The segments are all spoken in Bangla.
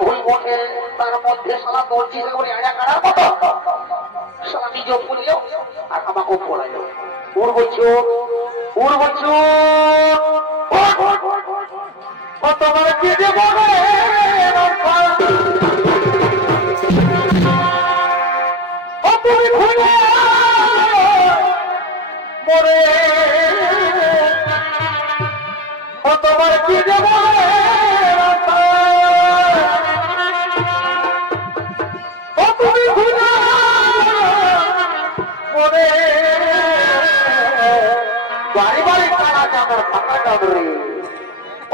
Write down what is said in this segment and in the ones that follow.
ভুল ওঠে তার মধ্যে শালা দর্জি করে আয়া কাটার মতো শালা নিজেও পড়িও আর আমাকেও পড়াইল। উড়বছু তোমার কি দেব তুমি ভুলে মরে তোমার কি দেব তুমি ভুলে মরে বাড়ি বাড়ি কারা চাদর ফাঁকা চাদরে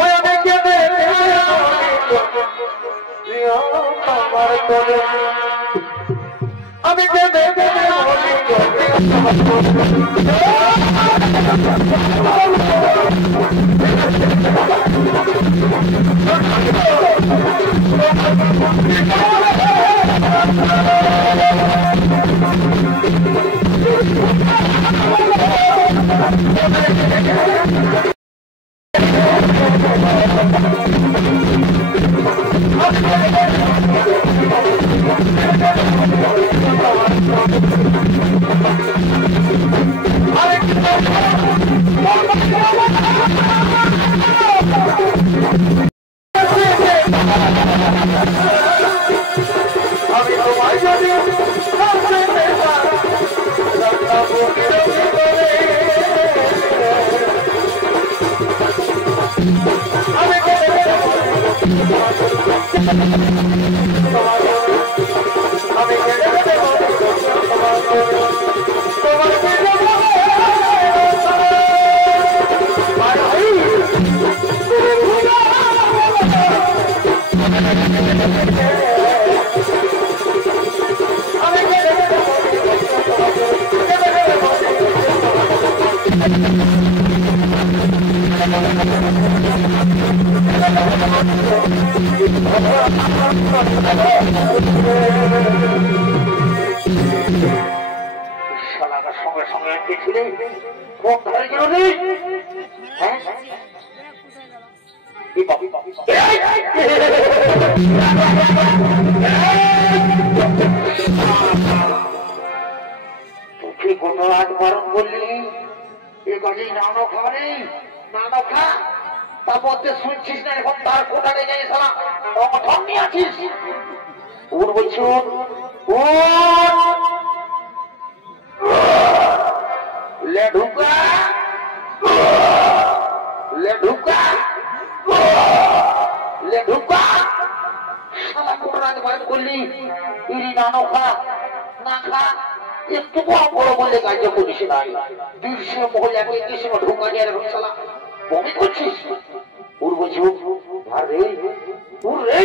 ওই দেখে আমি সঙ্গে সঙ্গে দেখছিলে কোন ধরে গেল রে তুই কত রাত বারণ করলি এ কাজে নানো খাওয়া নেই নানো খা তার মধ্যে শুনছিস না এখন তার কোটাকে যাই সালা অমঠন নিয়ে আছিস উঠ বলছো ले ढुका ले ढुका ले ढुका শালা কোটাকে বারণ করলি ইরি নানো খা না খা একটু বড় বলে কাজ করিস নাই দৃশ্য মহিলাকে কিছু ঢুকা যায় শালা বমি করছিস উড়বছু ভার রে উড় রে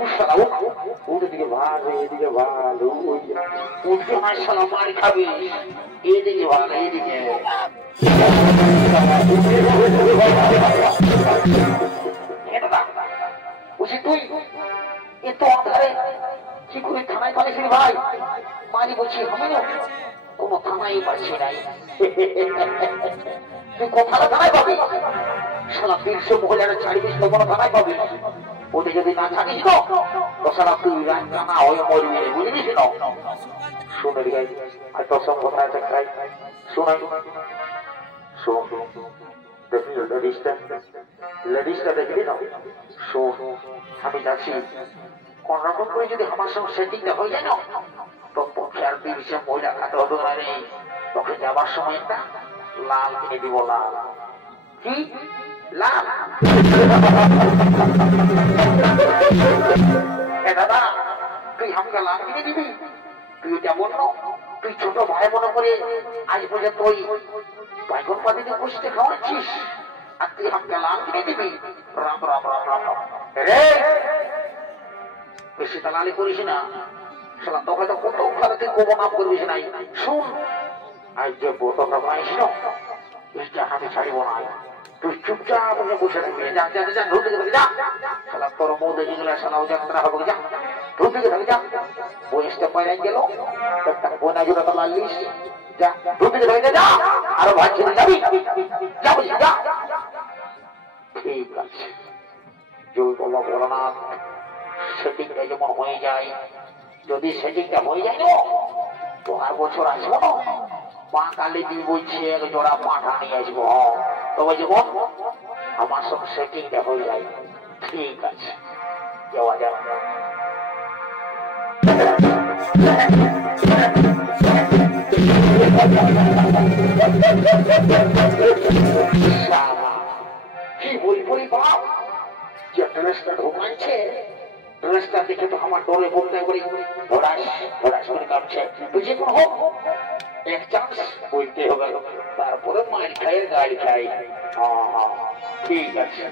উড় শালা উড় দিকে ভার রে এদিকে ভার উঠকে মার শালা মারি খাবি এদিকে ভার এদিকে তুই এত অন্ধারে কি করে থানায় পালিয়েছিলি ভাই মারি বলছি আমিও কোন থানায় পাচ্ছি নাই তুই কোথাও থানায় পাবি সারা 300 মহিলার ছাড়িস তো কোনো থানায় পাবি ওদের যদি না থাকিস তো সারা তুই রান্না হয়ে মরবি বুঝলিস না শুনে গাই আর তোর সঙ্গে কোথায় আছে খাই শোনাই শোন দেখলি লেডিসটা দেখলি না শোন আমি যাচ্ছি কোন রকম করে যদি আমার সঙ্গে সেটিংটা হয়ে যায় না তো পক্ষে আর 300 মহিলা খাতে হবে না রে তোকে যাবার সময় একটা লাল কিনে দিব লাল কি লাল দাদা তুই আমাকে লাল কিনে দিবি তুই এটা বললো তুই ছোট ভাই মনে করে আজ পর্যন্ত ওই বাইগন পাতি দিয়ে বসতে খাওয়াচ্ছিস আর তুই আমাকে লাল কিনে দিবি রাম রাম রাম রাম রে বেশি দালালি করিস না শালা তোকে তো কত খারাপ তুই কোবো নাম করবিস নাই শুন আজ যে বোতলটা পাইস না এইটা আমি ছাড়িব না তুই চুপচাপ বসে থাকবি যা যা যা ঢুক দিকে থাকি যা শালা তোর মৌ দেখে গেলে শালা যাত্রা হবে যা ঢুক দিকে থাকি যা বয়সটা পাইলে গেল একটা বোনা জোড়া তো লাগলিস যা ঢুক দিকে থাকি যা আরো ভাই ছেড়ে যাবি যা বলছি যা ঠিক আছে জয় বাবা ভোলানাথ সেটিংটা যেমন হয়ে যায়, যদি সেটিংটা হয়ে যায় না তো আর বছর আসবো না, মা কালী দিদি বলছে এক জোড়া পাঠা নিয়ে আসবো। তবে যেমন আমার সব সেটিংটা হয়ে যায়। ঠিক আছে, যাওয়া যাওয়া। কি বলবি বাপ, যে ড্রেসটা ঢোকাচ্ছে, ড্রেসটা দেখে তো আমার ডরে বলতে করি ধরাস ধরাস করে কাঁপছে। বুঝে কোন হোক এক চান্স বলতে হবে, তারপরে মার খাই গাড়ি খাই। ঠিক আছে।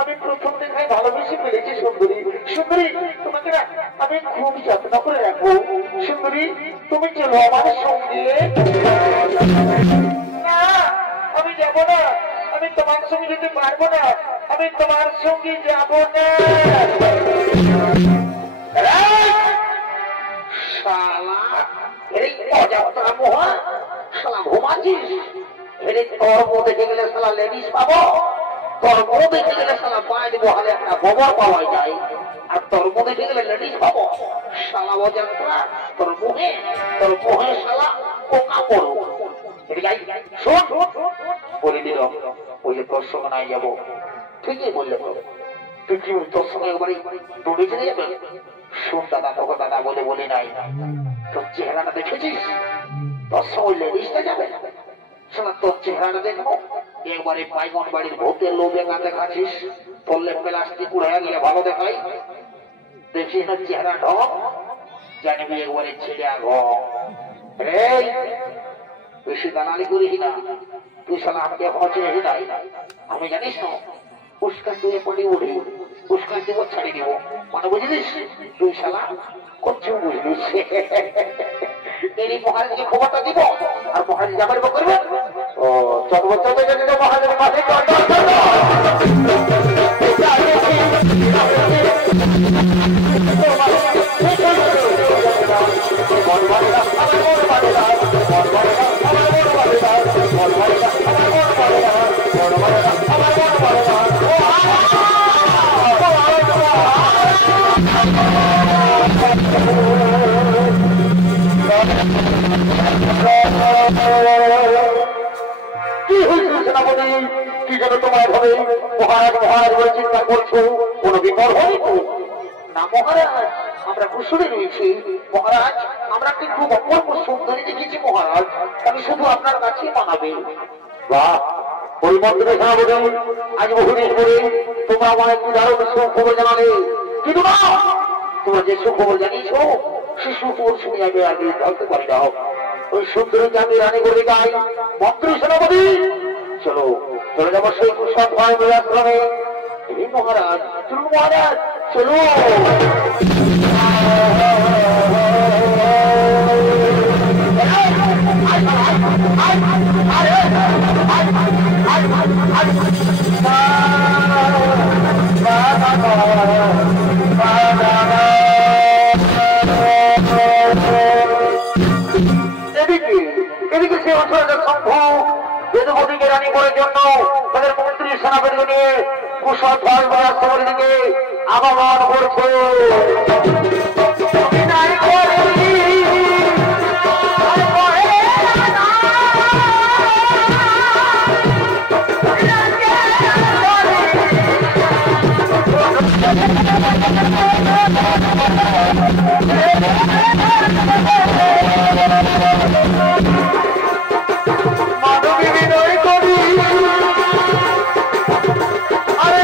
আমি প্রথম দেখায় ভালোবেসে ফেলেছি সুন্দরী। সুন্দরী, তোমাকে না আমি খুব যত্ন করে রাখবো। সুন্দরী, তুমি চলো আমার সঙ্গে। না, আমি যাব না, আমি তোমার সঙ্গে যেতে পারবো না, আমি তোমার সঙ্গে যাব না। শালা এই অজাবতরা মোহা, শালা ঘুমাচ্ছিস? এর তোর দেখে গেলে শালা লেডিস পাবো, তোর বউ দেখে গেলে শালা পাঁচ বহালে একটা গোবর পাওয়া যায়, আর তোর বউ দেখে গেলে লেডিস পাবো। শালা অজাবতরা তোর মুহে শালা পোকা পড়ো। শোন বলে দিল, বললে তোর সঙ্গে নাই যাবো। ঠিকই বললে, তুই কি তোর সঙ্গে একবারই দৌড়ে চলে যাবে? শোন দাদা, তোকে দাদা বলে বলি নাই, তোর চেহারাটা দেখেছিস? তোর সঙ্গে লেডিসটা যাবে না, শোনা তোর চেহারাটা দেখবো। একবারে বাইগন বাড়ির ভূতের লোভে না দেখাচ্ছিস, পড়লে প্লাস্টিক উড়ে গিয়ে ভালো দেখাই। দেখিস না চেহারা ঢক, জানবি একবারে ছেড়ে ঘর। বেশি দালালি করিস না, তুই শালা আমাকে এখনো চিনিস নাই। আমি জানিস না উস্কান দিয়ে পড়ে উঠি, উস্কান দিব ছাড়ি দিব, মানে বুঝলিস? তুই শালা করছো বুঝলিস? এই মহারাজকে খবরটা দিব, আর মহারাজ যাবার করবে। ও চর্বচর্য যদি মহারাজের মাঝে কি হয়েছে সেনাপতি? কি যেন তোমার ভাবে মহারাজ মহারাজ বলে চিন্তা করছো? কোন বিপদ হয়নি না মহারাজ, আমরা কুশলে রয়েছি মহারাজ। আমরা একটি খুব অপূর্ব সুন্দরী দেখেছি মহারাজ, আমি শুধু আপনার কাছেই মানাবে। বাহ, ওই মন্ত্রী সেনাপতি, আজ বহুদিন পরে তোমরা আমার একটি দারুণ সুখবর জানালে। কিন্তু না, তোমরা যে সুখবর জানিয়েছ সে সুখবর শুনে আমি আগে ধরতে পারি না। ওই সুন্দরীকে আমি রানী করে যাই। মন্ত্রী সেনাপতি, চলো চলে যাবো সেই কুশল ভয় আশ্রমে। এই মহারাজ, চলুন মহারাজ, চলো। এদিকে সে অঞ্চলের সম্ভব বেদবতীকে রানী করার জন্য তাদের মন্ত্রী সেনাপতি নিয়ে কুশল ভয় আশ্রমের দিকে আগমন করছে। মাধবী বিনয় করি আরে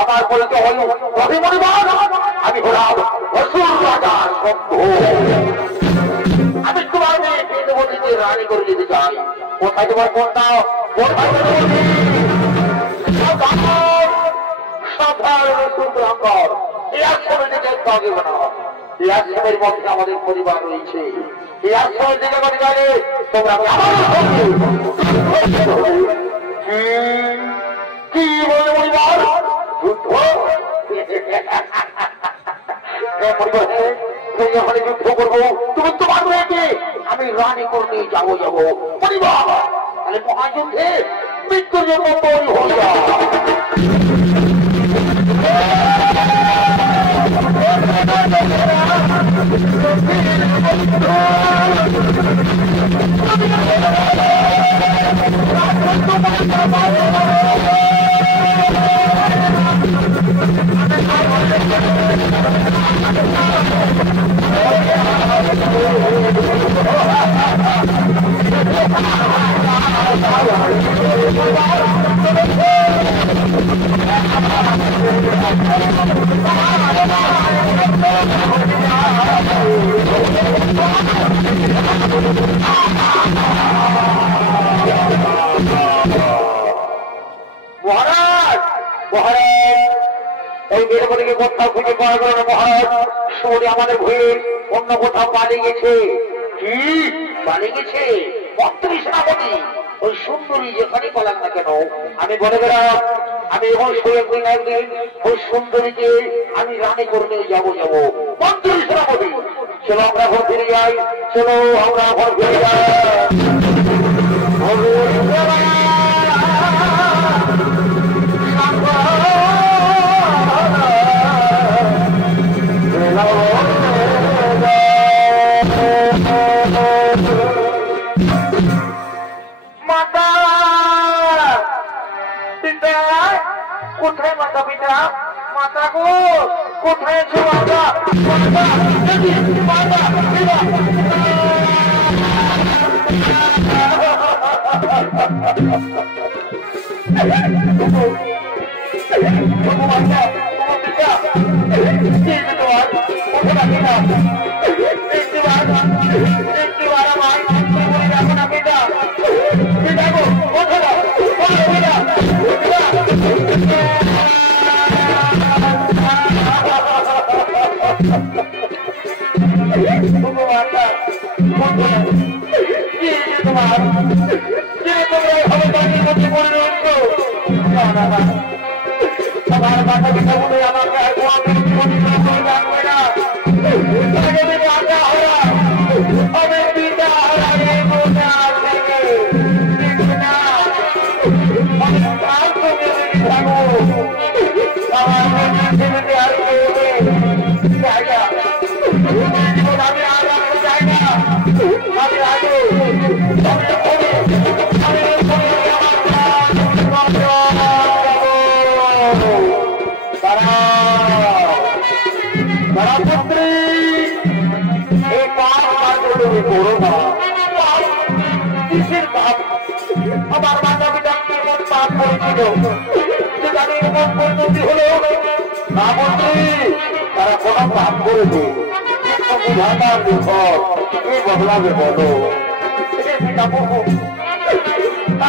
আমার বলতে হল আমি হলাম অসুর রাজার বন্ধু। আমি তোমার মেয়েকে দেবতীকে রানী করে দিতে চাই। কোথায় তোমার কন্যা? কোথায় এই আশ্রমের দিকে একটু আগে বানাও। এই আশ্রমের মধ্যে আমাদের পরিবার রয়েছে। এই আশ্রমের দিকে বাড়ি গেলে তোমরা কি বলে পরিবার যুদ্ধ যুদ্ধ করবো। তুমি তোমার মেয়েকে আমি রানী করে যাবো পরিবার। তাহলে মহাযুদ্ধে মৃত্যুর জন্য তৈরি হয়ে যায়। মহারাজ এই মেয়েগুলিকে কোথাও খুঁজে পাওয়া গেল না মহারাজ। শরীরে আমাদের ভয়ে অন্য কোথাও পালিয়ে গেছে। কি পালিয়ে গেছে? মন্ত্রী সেনাপতি ওই সুন্দরী যেখানে পালাক না কেন আমি বলে গেলাম আমি এখন একদিন ওই সুন্দরীকে আমি রানী করে নিয়ে যাবো। মন্ত্রী সেনাপতি চলো আমরা ঘর ফিরে যাই। চলো আমরা ঘর ফিরে যাই। মাতা পিতা কোথায়? মাতা পিতা মাতা গো কোথায় আছো? মাতা তারা মন্ত্রী এই পাপ কাজ তুমি করো না। কিসের পাপ? আমার মাতা পিতা কেমন পাপ করেছিল সেখানে এমন পরিণতি হলো না মন্ত্রী? তারা কোনো পাপ করেছে কিন্তু বিধাতার নির্ভর কি বদলাবে বলো?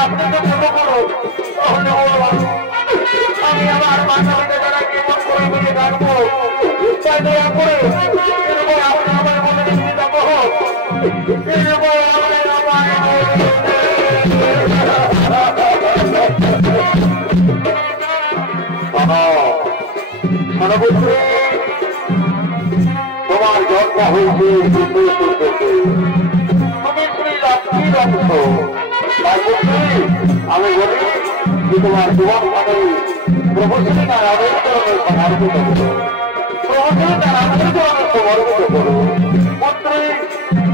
আপনি তো ছোট করো তাহলে আমি আমার মাতা পিতা যারা কেমন করে মিলে রাখবো তাই দয়া করে আপনি আমার মনে চিন্তা করো তোমার জন্ম হয়েছে তুমি শ্রী লক্ষ্মীর অংশ। আমি বলি যে তোমার জীবন মানে প্রভুশ্রী নারায়ণের চরণের সমার্পিত করো, প্রভুশ্রী নারায়ণের চরণের সমর্পিত করো। মন্ত্রী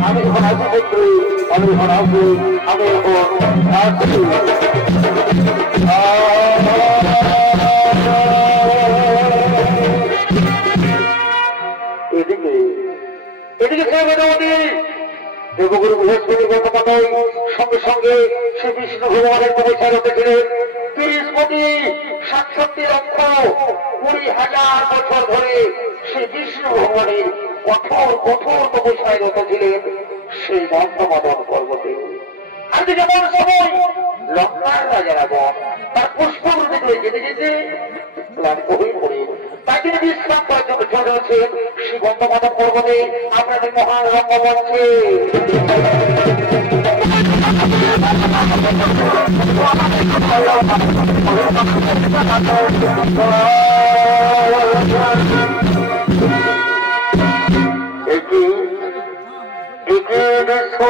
আমি এখন আছি, মন্ত্রী আমি এখন আছি, আমি এখন আছি। এদিকে এদিকে দেবগুরু বৃহস্পতি গতকাল সঙ্গে সঙ্গে শ্রী বিষ্ণু ভগবানের তপস্যায় রতেছিলেন 30 কোটি 67 লক্ষ 20,000 বছর ধরে শ্রী বিষ্ণু ভগবানের কঠোর কঠোর তপস্যায় রত ছিলেন সেই মন্ত্রমদন পর্বতে। আজকে যেমন সময় লঙ্কার রাজা রাবণ তার পুষ্পগুলো যেতে যেতে ক্লান্ত হয়ে পড়ে তাই তিনি বিশ্রাম করার জন্য চলে আছেন শ্রী গন্ধমাদন পর্বতে আপনাদের মহান রঙ্গমঞ্চে।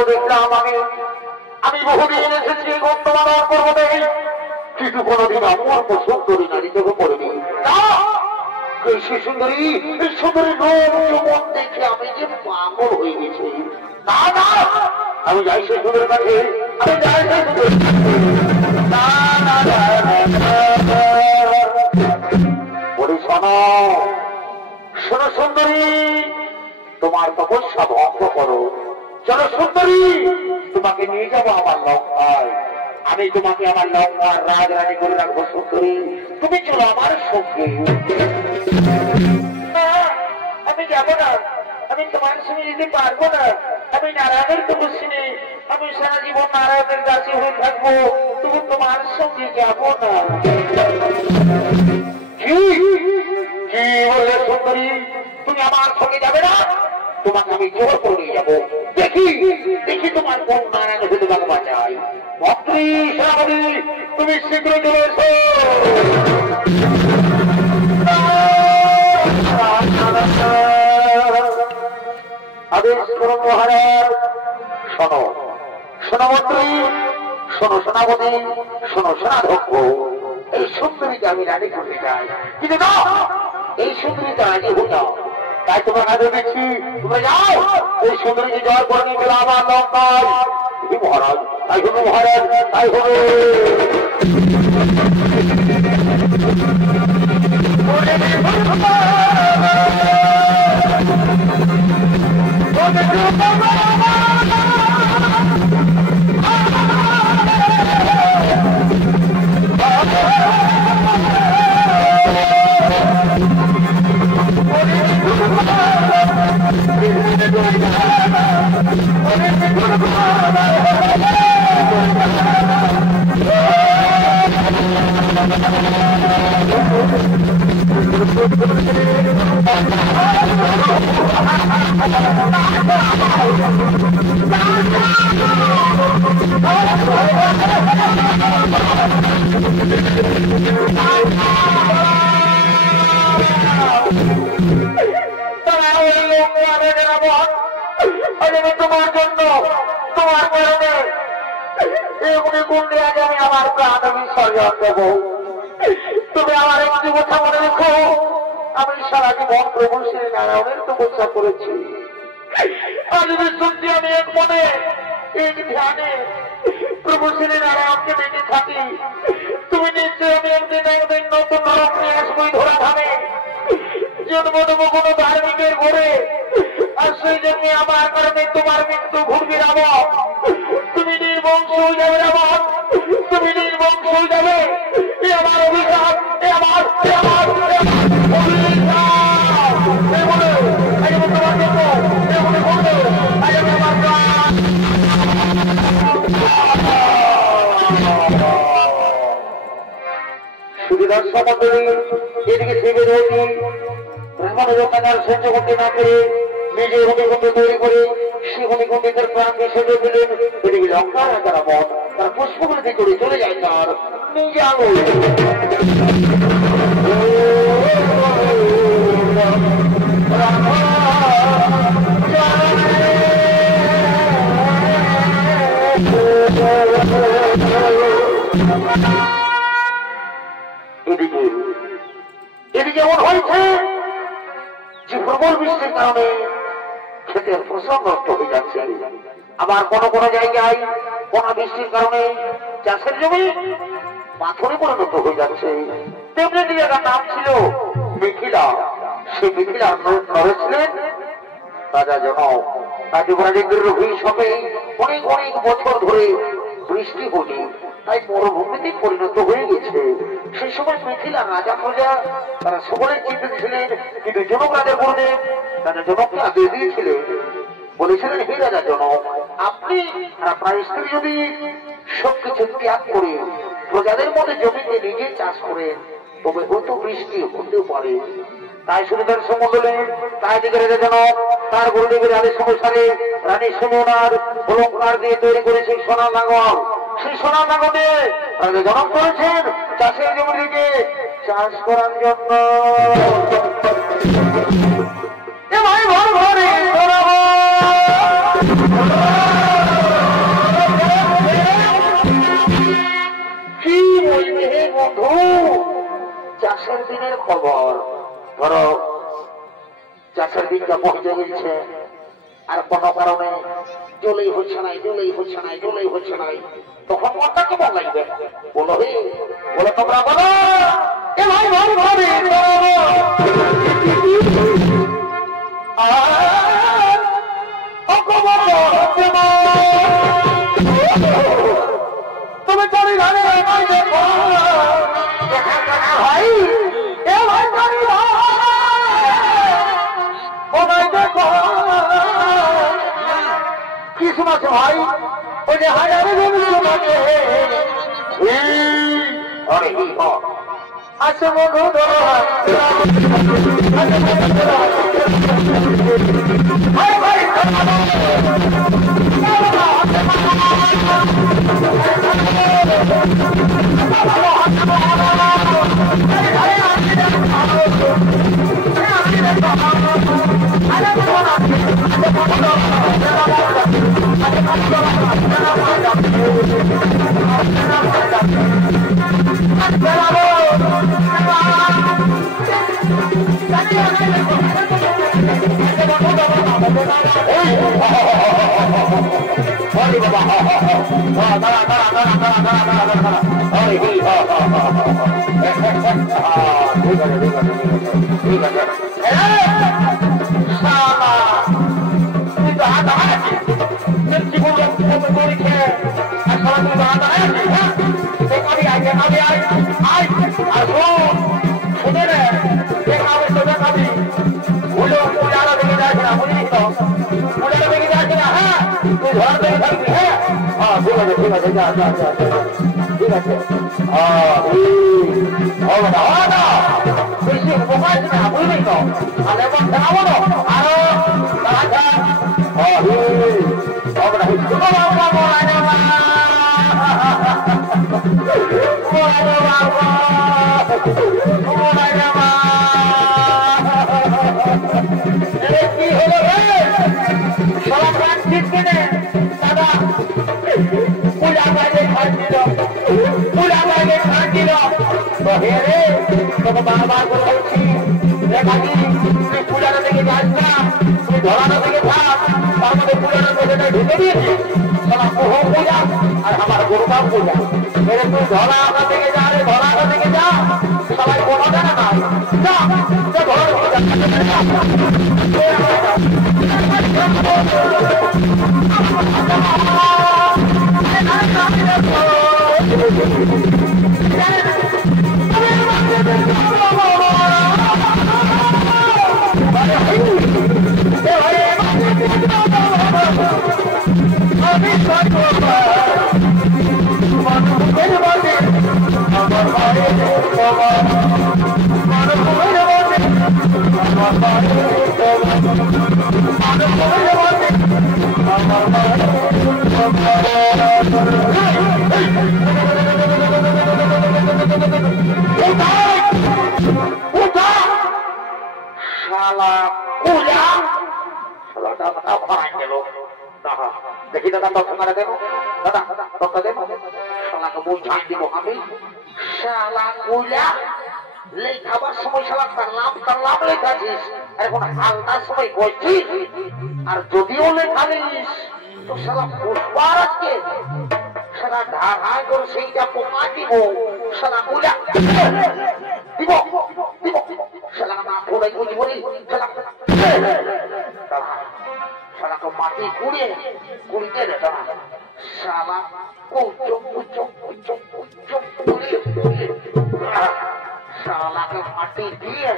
দেখলাম আমি বহুদিন এসেছি গন্ধমাদন পর্বতে, কিন্তু কোনদিন আমার সুন্দরী নারী চোখে পড়েনি। সেই সুন্দরী এই সুন্দরী রূপ যৌবন দেখে আমি যে পাগল হয়ে গেছি। না না আমি যাই সেই সুন্দরের কাছে, আমি যাই সেই সুন্দর। না না বলি শোনো শোনো সুন্দরী, তোমার তপস্যা ভঙ্গ করো। চলো সুন্দরী তোমাকে নিয়ে যাবো আমার লঙ্কায়, আমি তোমাকে আমার লঙ্কার রাজরানী করে রাখবো। সুন্দরী তুমি চলো আমার সঙ্গে। আমি যাবো না, আমি তোমার সঙ্গে যেতে পারবো না। আমি নারায়ণের তপস্বিনী, আমি সারা জীবন নারায়ণের দাসী হয়ে থাকবো, তবু তোমার সঙ্গে যাবো না। কি কি বললে সুন্দরী? তুমি আমার সঙ্গে যাবে না? তোমাকে আমি জোর করে নিয়ে যাবো। দেখি দেখি তোমার কোন নারায়ণ হতে তোমাকে বাঁচাই। মন্ত্রী সেনাপতি তুমি শীঘ্র চলে এসো। আদেশ করুন মহারাজ। শোনো শোনো মন্ত্রী, শোনো সেনাপতি, শোনো সেনাধ্যক্ষ, এই সুন্দরীকে আমি রাজি করতে চাই, কিন্তু না এই সুন্দরীকে রাজি হই না। তাই তোমার কাজে দেখছি তোমরা যাও এই সুন্দরীকে জয় করে নিয়ে গেলে আমার লঙ্কায়। মহারাজ তাই হলো, মহারাজ তাই হলো। তোমার জন্য তোমার কারণে এগুলি গুণে আগে আমি আমার প্রাণ বিসর্জন দেবো। তুমি আমার একটি কথা মনে রেখো, আমি সারা জীবন প্রভু শ্রী নারায়ণের তপস্যা করেছি। আজ সত্যি আমি এক মনে এক ধ্যানে প্রভু শ্রী নারায়ণকে ডেকে থাকি। তুমি নিশ্চয় আমি একদিন একদিন নতুন রূপ নিয়ে আসবোই ধরা ধামে। জন্ম দেবো কোনো ধার্মিকের ঘরে, আর সেই জন্য আমার কারণে তোমার মৃত্যু ঘুরবে রাবণ। তুমি নির্বংশ হয়ে যাবে রাবণ, তুমি নির্বংশ হয়ে যাবে। এ আমার অভিশাপ, এ আমার অভিশাপ। তোমার জন্য এমনি বলবে সুবিধার সমন্বয়ে এদিকে শিবের অতি ব্রাহ্মণ লোকাচার সহ্য করতে না পেরে নিজের অগ্নিকুণ্ড তৈরি করে সেই অগ্নিকুণ্ডের প্রাণ বিসর্জন দিলেন। এদিকে লঙ্কার রাজারা মন তার পুষ্পগুলিতে করে চলে যায় তার নিজে আঙুল। এদিকে এমন হয়েছে যে প্রবল বৃষ্টির কারণে ক্ষেতের ফসল নষ্ট হয়ে যাচ্ছে। আবার কোন কোন জায়গায় কোন বৃষ্টির কারণে চাষের জমি পাথরে পরিণত হয়ে যাচ্ছে। তেমনি জায়গার নাম ছিল মিথিলা। সেই মিথিলা নরে ছিলেন রাজা জনক। রাজেন্দ্রের অভিশাপে অনেক অনেক বছর ধরে বৃষ্টি হয়নি, তাই মরুভূমিতে পরিণত হয়ে গেছে। সেই সময় মিথিলা রাজা প্রজা তারা সকলে চিন্তিত ছিলেন, কিন্তু জনক রাজা গুরুদেব রাজা জনককে আদেশ দিয়েছিলেন, বলেছিলেন হে রাজা জনক, আপনি আপনার স্ত্রী যদি সবকিছু ত্যাগ করে প্রজাদের মধ্যে জমিতে নিজে চাষ করেন তবে হয়তো বৃষ্টি হতেও পারে। তাই সুবিধার সমন্বয়ে তাই দিকে রাজা জনক তার গুরুদেবের আদেশ অনুসারে রানী সুমনার অলঙ্কার দিয়ে তৈরি করেছে সোনার লাঙ্গল। সেই সোনার লাঙ্গলে রাজা জনক করেছেন চাষের জমিকে চাষ করার জন্য। কি বলবে হে বন্ধু, চাষের দিনের খবর। ধরো চাষের দিনটা পৌঁছে গেছে, আর কোন কারণে জলেই হচ্ছে নাই, জলেই হচ্ছে নাই, জলেই হচ্ছে নাই, তখন মনটা কেমন লাগবে বলো হে? বলে তোমরা বলো এ ভাই ভাই ভাবে তুমি চলি ধানে দেখো ভাই, এ ভাই চলি দেখো কি শোনাচ্ছে ভাই? ওই যে হাজারে জমি শোনাচ্ছে। আচ্ছা বন্ধু ঠিক আছে বেশি উপকার না বুঝলি তো, তাহলে এখন জানাবো না আরো কি হলো রে সব গাছ ঠিক কিনে দাদা পূজা বাইরে খাট দিল, পূজা বাইরে খাট দিল। তো হে রে তোকে বারবার করে বলছি রেখাজি তুই পূজাটা থেকে যাস না, তুই ধরানো থেকে থাক। তার মধ্যে পূজাটা পেছনে ঢুকে দিয়েছি সারা মোহ পূজা আর আমার গরুবাম পূজা। এরে তুই ধরা আঁকা থেকে যা রে, ধরা আঁকা থেকে যা, সবাই কোনো জানা নাই যা ধর পূজা দেখি দাদা তৎক্ষণাৎ দেবো দাদা তৎক্ষণাৎ দেবো শালাকে বুঝাই দিব আমি শালা কুলা লেখাবার সময় শালা তার লাভ লেখাছিস এখন হালদার সময় করছিস আর যদিও লেখালিস তো শালা পুষ্পার আজকে শালা ঢাড়ায় করে সেইটা পোকা দিব শালা কুলা দিব দিব শালা না ফোড়াই বুঝি বলি শালা শালাকে মাটি কুড়িতে রে দাঁড়া শালা শালাকে মাটি দিয়ে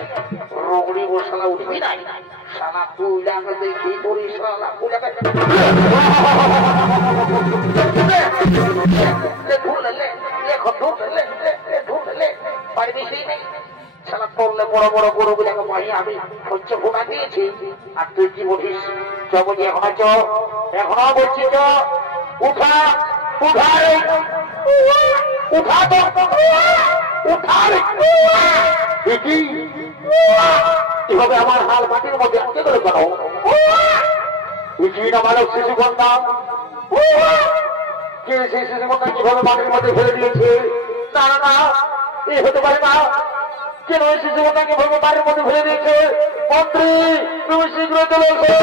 রগড়ি ও শালা উঠবি নাই শালা কুইলাকে দেখি তোর শালা কুইলাকে পারবি সেই নেই শালা করলে বড় বড় গরুগুলাকে বাড়ি আমি হচ্ছে ফোটা দিয়েছি আর তুই কি বলিস চ বলি এখনো বলছি চ উঠা উঠা রে উঠা তো উঠা রে এভাবে আমার হাল মাটির মধ্যে আটকে করে কেন না বালক শিশু কন্যা কে সেই শিশু কন্যা কিভাবে মাটির মধ্যে ফেলে দিয়েছে না না এই হতে পারে না কেন ওই শিশু কন্যাকে ভাবে বাড়ির মধ্যে ফেলে দিয়েছে মন্ত্রী তুমি শীঘ্র চলে এসো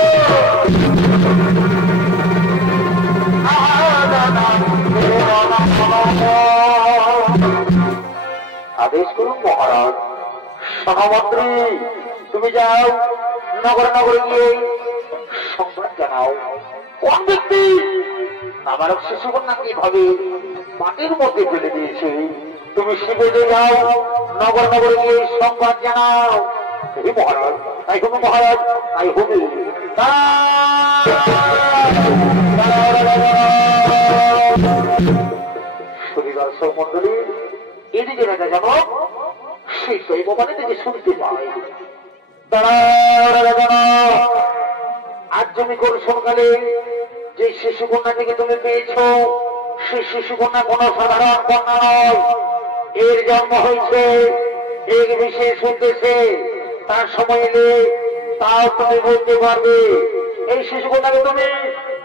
আদেশ করুন মহারাজ সহমন্ত্রী তুমি যাও নগরে নগরে গিয়ে সংবাদ জানাও কোন ব্যক্তি নাবালক শিশু কন্যাকে ভাবে মাটির মধ্যে ফেলে দিয়েছে তুমি শিখে যাও নগর নগরে গিয়ে সংবাদ জানাও হে মহারাজ তাই হবে মহারাজ তাই হবে মন্ডলী এদিকে রাজা জানো সেই দৈববাণী থেকে শুনতে পাই আজ তুমি কোন সকালে যে শিশু কন্যাটিকে তুমি পেয়েছ সেই শিশু কন্যা কোন সাধারণ কন্যা নয় এর জন্ম হয়েছে এক বিশেষ উদ্দেশ্যে তার সময় এলে তাও তুমি বলতে পারবে এই শিশু কন্যাকে তুমি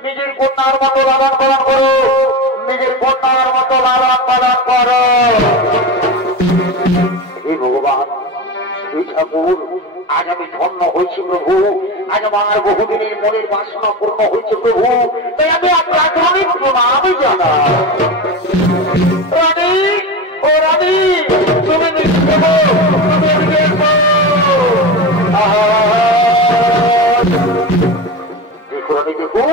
নিজের কন্যার মতো লালন পালন করো নিজের কন্যার মতো লালন পালন করো হে ভগবান এই ঠাকুর আজ আমি ধন্য হয়েছি প্রভু আজ আমার বহুদিনের মনের বাসনা পূর্ণ হয়েছে প্রভু তাই আমি আপনার অনেক প্রণাম জানাই রানী ও রানী তুমি দেখো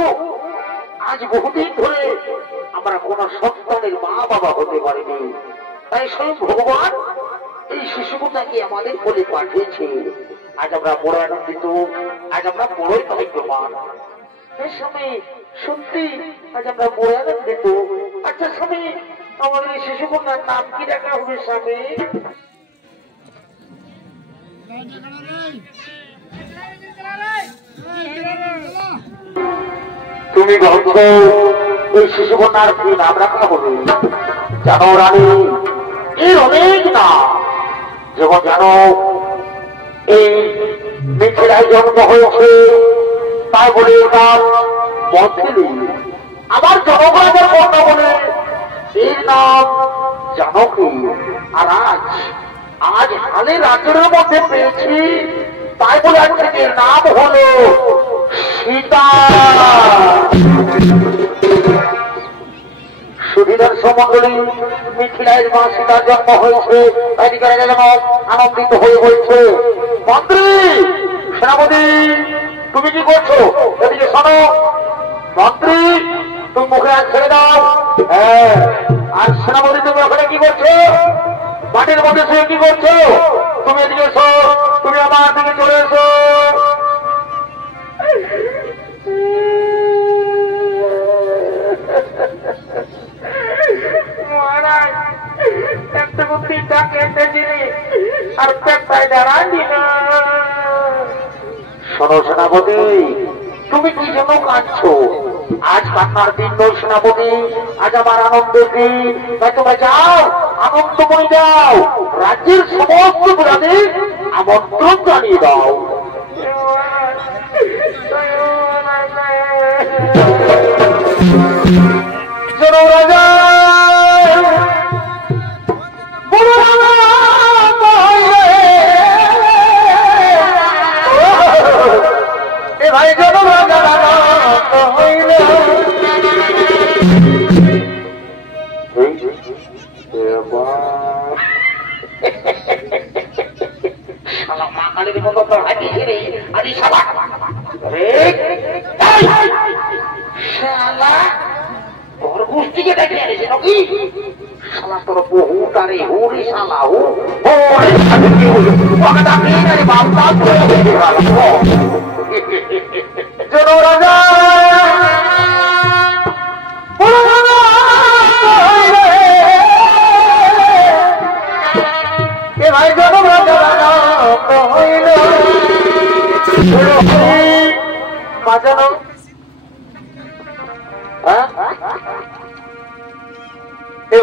আজ বহুদিন ধরে আমরা কোন সন্তানের মা বাবা হতে পারিনি তাই স্বয়ং ভগবান এই শিশুটাকে আমাদের বলে পাঠিয়েছে আজ আমরা বড় আনন্দিত আজ আমরা বড়ই ভাগ্যবান স্বামী সত্যি আজ আমরা বড় আনন্দিত আচ্ছা স্বামী আমাদের এই শিশু কন্যার নাম কি রাখা হবে স্বামী তুমি ভাবছ এই শিশু কন্যার কি নাম রাখা হবে জানো রানী এর অনেক নাম যেমন জানো এই মিথিলায় জন্ম হয়েছে তাই বলে নাম মন্ত্রী আবার জনগণের কন্যা বলে এর নাম জানকী আর আজ হালে রাজ্যের মধ্যে পেয়েছি তাই বলে আজকে এর নাম হলো সীতা সুধীর সমন্ডলী মিথিলায় মা সীতার জন্ম হয়েছে তাই যেন আনন্দিত হয়ে বলছে মন্ত্রী সেনাপতি তুমি কি করছো? এদিকে শোনো মন্ত্রী, তুমি মুখে হাত ছেড়ে দাও। হ্যাঁ, আর সেনাপতি তুমি ওখানে কি করছো? মাটির মধ্যে শুয়ে কি করছো? তুমি এদিকে এসো, তুমি আমার দিকে চলে এসো। মহারাজ একটা বুদ্ধিটা কেটে দিলি আর পেটটায় দাঁড়ান দিল। শোনো সেনাপতি, তুমি কি জন্য কাঁদছো? আজ কান্নার দিন নয় সেনাপতি, আজ আমার আনন্দের দিন। তাই তোমরা যাও, আনন্দময় যাও, রাজ্যের সমস্ত প্রজাদের আমন্ত্রণ জানিয়ে দাও। রাজা ভাই জন মাকালের মতো তোর গোষ্ঠীকে ডেকে এনেছে নাকি? শালা তোর বহু তারে হুরি শালা রাজা ভাই জন হইল বাজানো।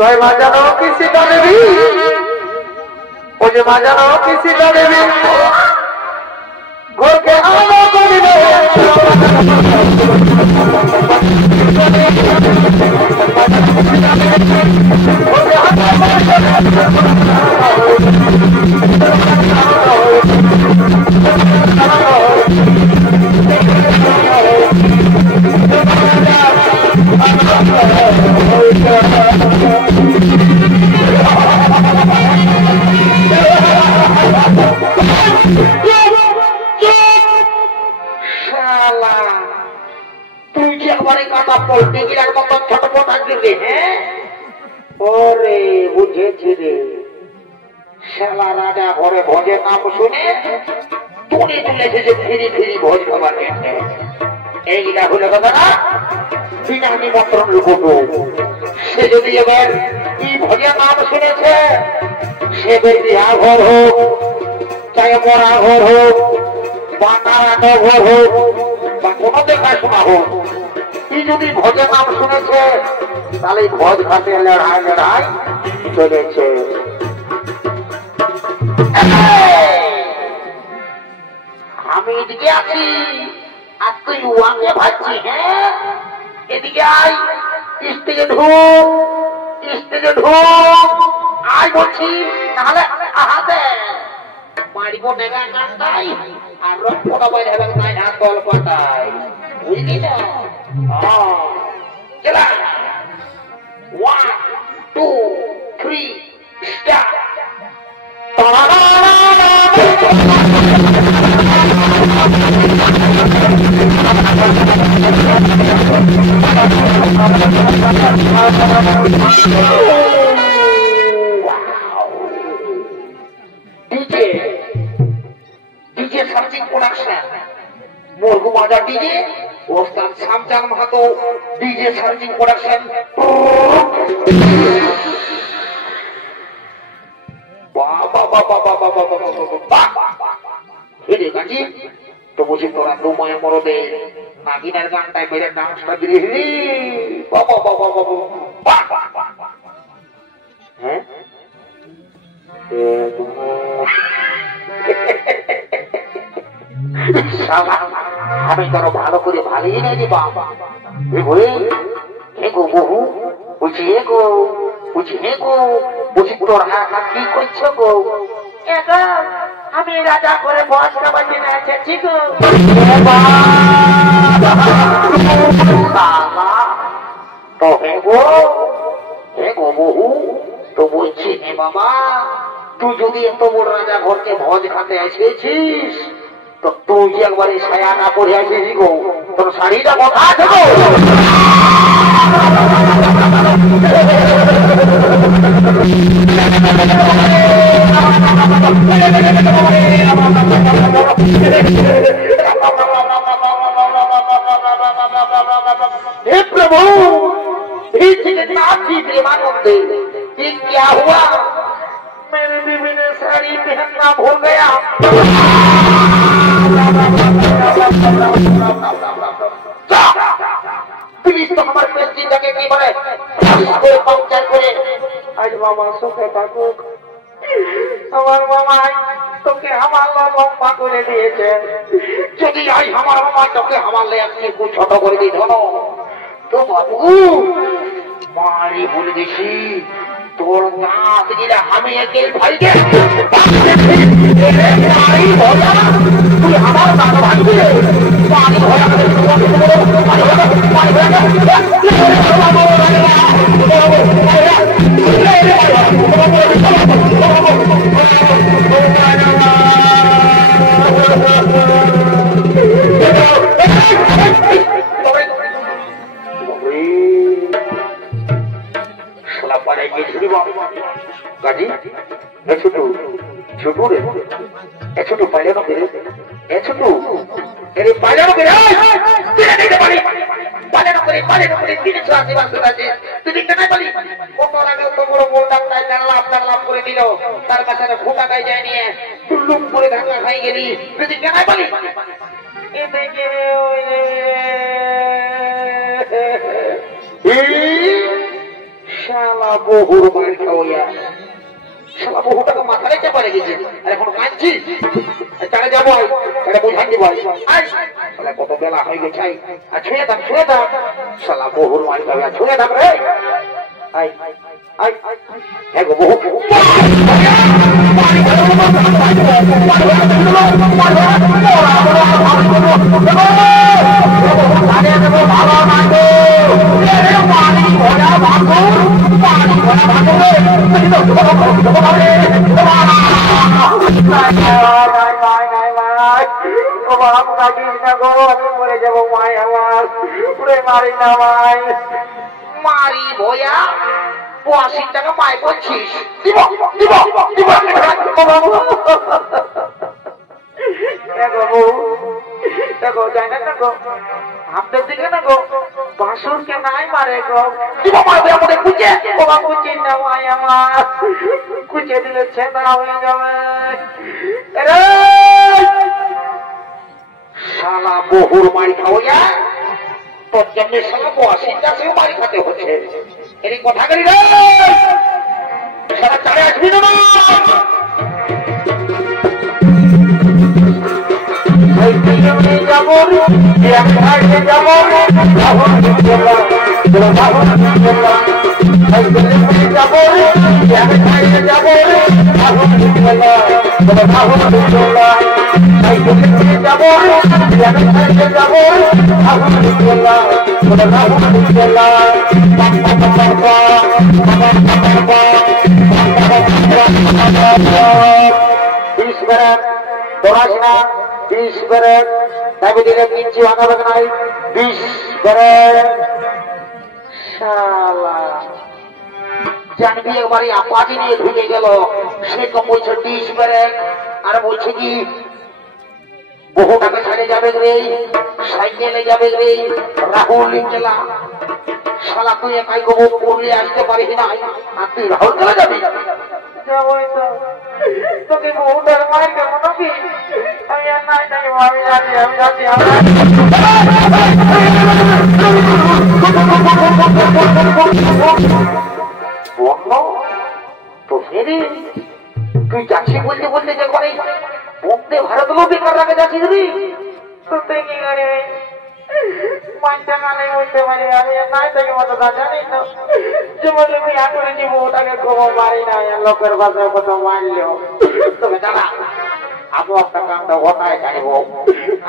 ভাই মাজানো কিসি দেবী, ও যে মাজানো কিসি দেবী ঘরকে আলো করিবে। তুই যে একবারে কাটা পোল্ট্রির একদম ছটপট আসবে। হ্যাঁ, ওরে বুঝেছি রে, শালা রাজা ঘরে ভোজের নাম শুনে তুলে তুলেছে যে ফিরি ফিরি ভোজ খাবার জন্য। এইটা হলো কথা না, বিনা নিমন্ত্রণ লুকোটো। সে যদি এবার কি ভোজের নাম শুনেছে, সে বিয়া ঘর হোক, চাই মরা ঘর হোক, বা নারায়ণ ঘর হোক, বা কোনো দেখাশোনা হোক, কি যদি ভোজের নাম শুনেছে, তাহলে ভোজ খাতে লড়াই লড়াই চলেছে। আমি এদিকে আছি আর তুই ওয়াকে ভাবছি। হ্যাঁ, এদিকে আয়, স্টেজে ঢুক, স্টেজে ঢুক, আয় বলছি, নাহলে আহাতে মারিব নেগা কান্দাই আর রক্তটা বাইরে হবে তাই হাত তল পাতায়, বুঝলি না? চলা 1 2 3 স্টার্ট। ডিজে সার্চিং প্রোডাকশন, মরগু বাজার ডিজে, ওস্তাদ শামজান মাহাতো ডিজে সার্চিং প্রোডাকশন। তো বুঝি তোরা দুমায় মরদে নাগিনের গানটায় মেরে ডান্সটা দিয়ে বাবা বাবা বাবা। হ্যাঁ, আমি তোর ভালো করে ভালোই নেই বাবা। হে গো বহু, বুঝি হে গো, বুঝি হে গো, বুঝি তোর হাত কি করছো গো? আমি রাজা করে বস খাবার জন্য এসেছি গো। তো হে গো বহু, তো বলছি হে বাবা, তুই যদি এত বড় রাজা ঘরকে ভোজ খাতে এসেছিস, তো তুই একবারে ছায়া না পড়ে আসিস গো, তোর শাড়িটা কথা আছে গো। हे प्रभु, इस जगन्नाथ जी प्रेमानंद, ये क्या हुआ? मेरे बीवी ने साड़ी पहनना भूल गया। प्लीज तो हमारे पेस्टी जगह की बने कोई पंक्चर करे। आज मामा सुखे ठाकुर আমার মামাই তোকে হামাল লম্বা করে দিয়েছে, যদি আজ আমার মামাই তোকে হামালে একটু ছোট করে দিত তো বাবু মারি বলে দিছি তোর নাচ গিলা আমি একে ভাইকে তুই আমার নাচ ভাইকে পানি ভরা गाजी छोटू छोटू रे छोटू पहले ना फिर छोटू अरे पहले ना फिर तेरे नहीं पाली पहले ना करे तीन छह आशीर्वाद सुनाते तू दिखते नहीं पाली वो तोरा के तो बड़ो बोल डालता है डरलाप করে দিল তার কাছে ফোটা গায় যায় নিয়ে তুলুম করে ধাক্কা খাই গেলি তুই দিখতে नहीं पाली এ দেখে শালা বহুর মার খাওয়া শালা বহুটাকে মাথা রেখে পড়ে গেছে আর এখন কাঁদছি তারা যাবো তারা বোঝান দিব শালা কত বেলা হয়ে গেছে আর ছুঁয়ে দাম শালা বহুর মার খাওয়া ছুঁয়ে দাম রে আই আই হ্যাঁ গো বহু মারি ভয়া 80 টাকা পাই বলছিস দিব দেখো দেখো যাই না দেখো আপনার দিকে না গো বাসুর কে নাই মারে গো দিব মারবে আমাদের কুচে ও বাবু চিন্তা ভাই আমার কুচে দিলে ছেদা হয়ে যাবে আরে শালা বহুর মারি খাওয়া তোর জন্য শালা 80 টাকাও মারি খেতে হচ্ছে এর কথা করি রে সারা চারে আসবি না এই দিনে যাব এক ভাগে যাব বাবু চলা বাবু চলা এই দিনে যাব এক ভাগে যাব বাবু চলা বাবু চলা এই দিনে যাব এক ভাগে যাব বাবু চলা বাবু চলা ईश्वरन दोराशना ईश्वरन दाबिदिले किंची भागाबे নাই ईश्वरन শালা জানবি একবারে আপাজি নিয়ে ঢুকে গেল সে কম বলছে ईश्वरन আর বলছে কি বহুটাকে ছেড়ে যাবে রে সাইকেলে যাবে রে রাহুল চলা শালা তুই একাই গো পড়লে আসতে পারিস না আর তুই রাহুল চলে যাবি তোকে বহুটার মার কেমন কি আমি আর নাই তাকে ভাবি যাচ্ছি বন্ধ তো ফেরি তুই যাচ্ছি বলতে যে করে বন্দে ভারত লোক বেকার রাখে যাচ্ছিস রে তো তুই কি করে পাঁচটা গানে বলতে পারি আমি নাই থেকে মতো জানি না যে বলে তুই আটরে যে বউটাকে কম মারি না লোকের বাজার কত মারলেও তবে দাদা আমি একটা কামটা ঘটায় চাইব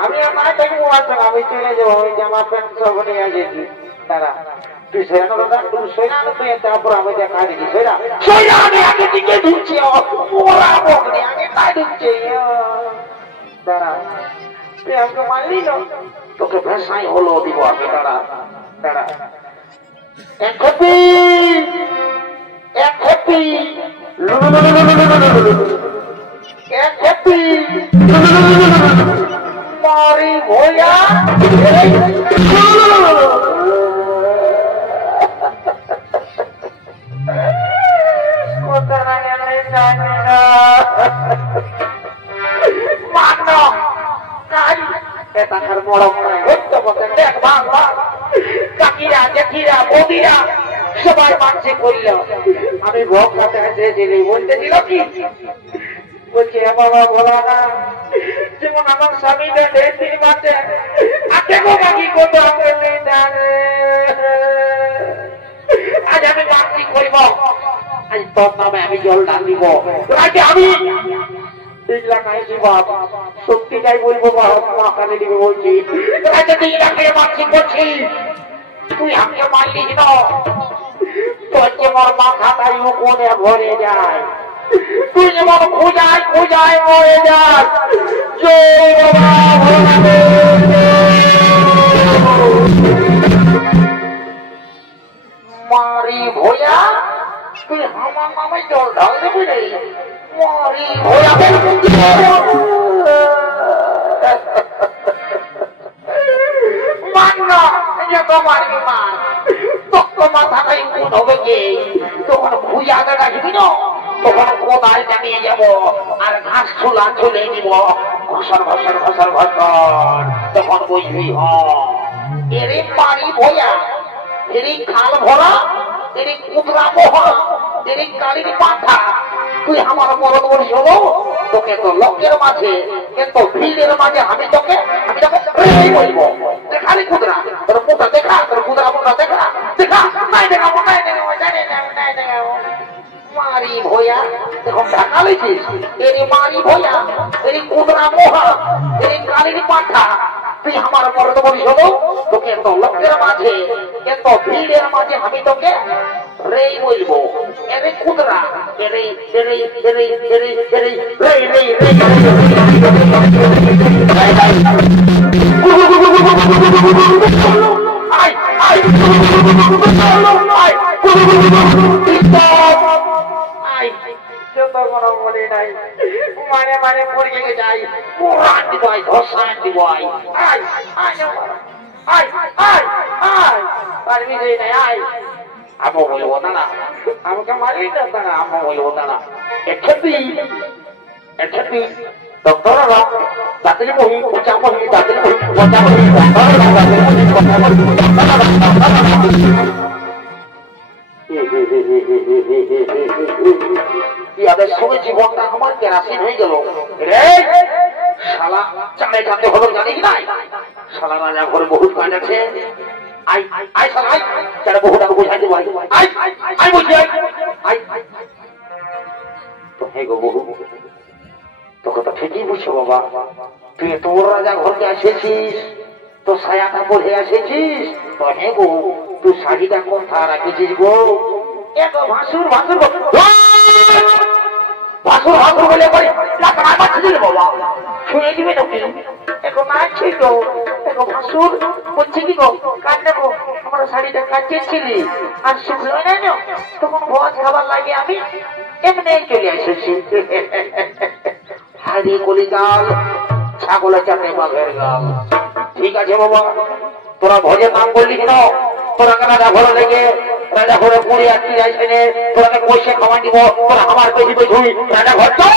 আমি আর নাই থেকে বলতে আমি চলে যাবো ওই জামা প্যান্ট সব নিয়ে গেছি দাদা তুই সেরা দাদা তুই সেরা তুই তারপর আমি দেখা দিচ্ছি সেরা আমি আগে দিকে ঢুকছি ওরা বকনি আগে তাই ঢুকছে দাদা তুই আমাকে মারলি না, তোকে ভেসাই হলো দিব আমি। দাঁড়া দাঁড়া, এক কপি এক কপি এক কপি মারি ভোয়া সবাই মানছে করল। আমি ভোগ খাতে বলতে দিল কি বলছে বাবা বলা না, যেমন আমার স্বামীটা দেড় দিন বাঁচে বাকি কত আজ আমি মানসিক করিব, আজ তোর নামে আমি জল ঢাল দিব। আমি সত্যিটাই বলবো, মা কানে দিবে বলছি। মানসিক করছি, তুই আমাকে মারলিস না, তোর যেমন মাথাটাই কোনে ভরে যায়, তুই যেমন খুঁজায় খুঁজায় মরে যাস। মারি ভোয়া তুই আমার নামে জল ঢাল দেবি রে, মারি ভোয়া মান না, মারবি মান, তোর মাথাটাই কোন হবে কে, তখন খুঁজাতে রাখবি না, তখন কোদায় নামিয়ে যাবো আর ঘাস ছুলা চলে দিব, ঘসর ঘসর ঘসর ঘসর, তখন বুঝবি এরে পানি ভোয়া, এরে খাল ভরা, এরে কুদরা মোহা, এরে গাড়ির পাঠা, তুই আমার মরদ বলিস হলো, তোকে তো লোকের মাঝে কিন্তু ভিড়ের মাঝে আমি তোকে বলবো খালি কুদরা, তোর মুখটা দেখা, তোর কুদরা মুখটা দেখা দেখা, নাই দেখাবো নাই দেখাবো নাই দেখাবো। মারি ভোয়া দেখো ঢাকা লেছিস, এরে মারি ভোয়া, এরে কুদরা মোহা, এরে গাড়ির পাঠা, তুই আমার মরদ বলিস হলো, তোকে তো লোকের মাঝে কিন্তু ভিড়ের মাঝে আমি তোকে রে বলবো, এরে কুদরা, এরে এরে এরে এরে এরে রে রে রে আই আই মানে মানে পড়ে যাই, পুরান দিব ধসান দিব, I I I I I পারবি নাই আই। আমি বলবো না, আমাকে মারবি না, তারা আমি বলবো না, একটি একটি ডক্টররা দাঁতের বহি পচা বহি দাঁতের বহি পচা বহি ইয়াদের সঙ্গে জীবনটা আমার কেরাসিন হয়ে গেল রে। শালা চাঁদে চাঁদে হলো জানিস নাই, শালা রাজা ঘরে বহুত কাজ আছে, আই আই শালা আই যারা বহুটাকে বোঝাই দেবো, আই আই বলছি আই তো হে গো বহু, তোকে তো ঠিকই বুঝছো বাবা, তুই তোর রাজা ঘরকে এসেছিস, তো ছায়াটা পরে এসেছিস, তো হে গো তুই শাড়িটা কোথা রাখেছিস গো, ভাসুর ভাসুর ভাসুর ভাসুর বলে বাবা শুনে দিবে নাকি, এখন আছে তো এখন ভাসুর বলছে কি গো কার নেবো, আমার শাড়িটা কাটিয়েছিলি আর শুকলো না, তখন ভোজ খাবার লাগে আমি এমনি চলে এসেছি। হারি কলি গাল ছাগলের চাটে বাঘের গাল। ঠিক আছে বাবা, তোরা ভোজের নাম বললি কেন, তোরা রাজা ঘরে লেগে রাজা ঘরে পুড়ে আসছি যাইছে নে, তোরাকে পয়সা খাওয়াই দিব, তোরা আমার বেশি বেশি রাজা ঘর তো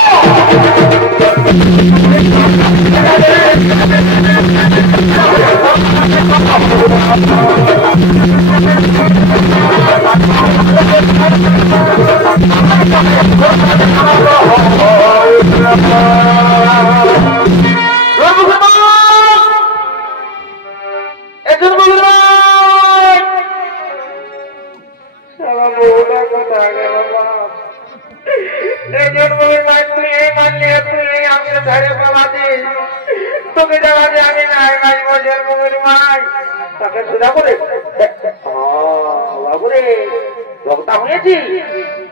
তোকে যাওয়া যে আমি নাই মাঝ বছর মুগের মাই তাকে সুদা করে বাবুরে বক্তা হয়েছি।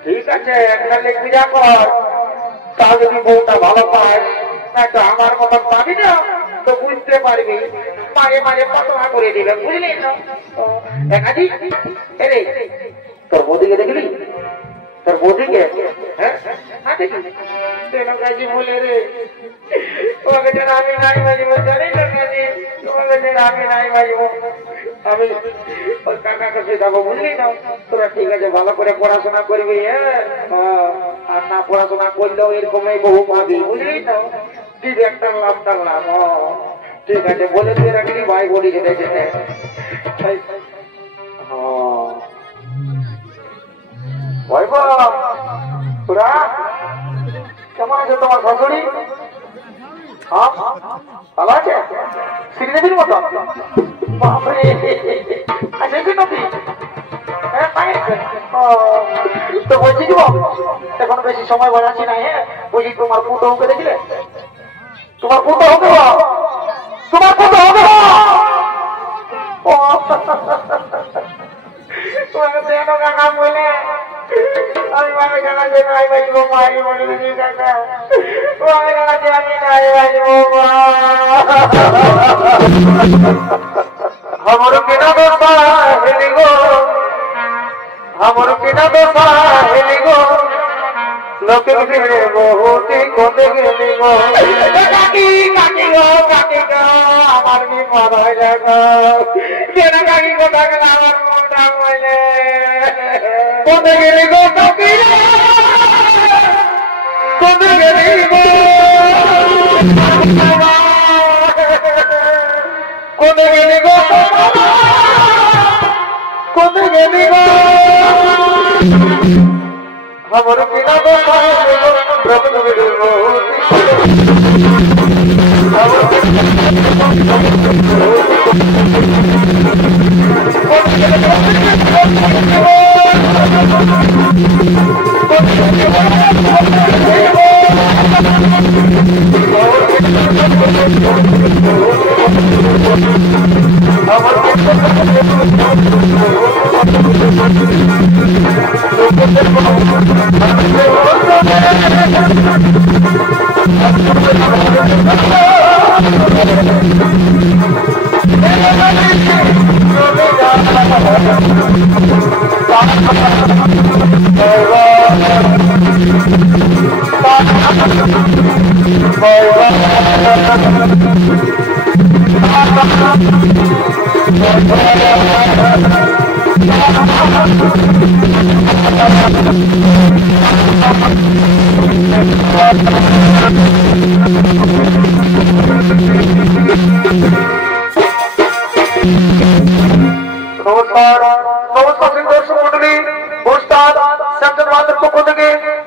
ঠিক আছে একটা পূজা কর, তা যদি বউটা ভালো পায় তো আমার মতন পাবি না তো বুঝতে পারবি মাঝে মাঝে পতনা করে দিবে বুঝলি না একাজি এরে তোর বৌদিকে দেখলি তোর বৌদিকে হ্যাঁ কাজী বলে রে তোমাকে যেন আমি নাই বাজিব জানি না কাজী তোমাকে যেন আমি নাই বাজিব আমি ওর কাকা কাছে যাবো বুঝলি না তোরা ঠিক আছে ভালো করে পড়াশোনা করবি হ্যাঁ আর না পড়াশোনা করলেও এরকমই বহু পাবি বুঝলি না ঠিক একটা লাভ টানলাম ঠিক আছে বলে তুই রাখলি ভাই বলি যেতে যেতে তোরা কেমন আছে তোমার শাশুড়ি ভালো আছে শ্রীদেবীর মতো বাপরে আছে কি নদী তো বলছি কি এখন বেশি সময় বাড়াচ্ছি না হ্যাঁ বলছি তোমার পুতো ওকে দেখলে তোমার পুতো হবে তোমার পুতো হবে তোমাকে কেন কাকা বলে আমি মানে জানা যে নাই বাজব মাই বলে দিদি কাকা তোমাকে জানা যে আমি নাই বাজব हमर बिना दोसा हेली गो हमर बिना दोसा हेली गो लोके भिड़े बहुती कोते गेली गो काकी काकी गो আমার বিপদ হয়ে যাবে কেন কাকি কথা কেন আমার মনটা বলে কোতে গেলি গো কাকি কোতে গেলি গো কোতে গেলি গো কোতে গেলি গো हमर बिना दोसा हेली गो प्रभु भिड़े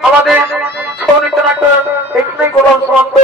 আমাদের ছৌ নৃত্য নাট্য এখানেই গোলাম সমাপ্ত।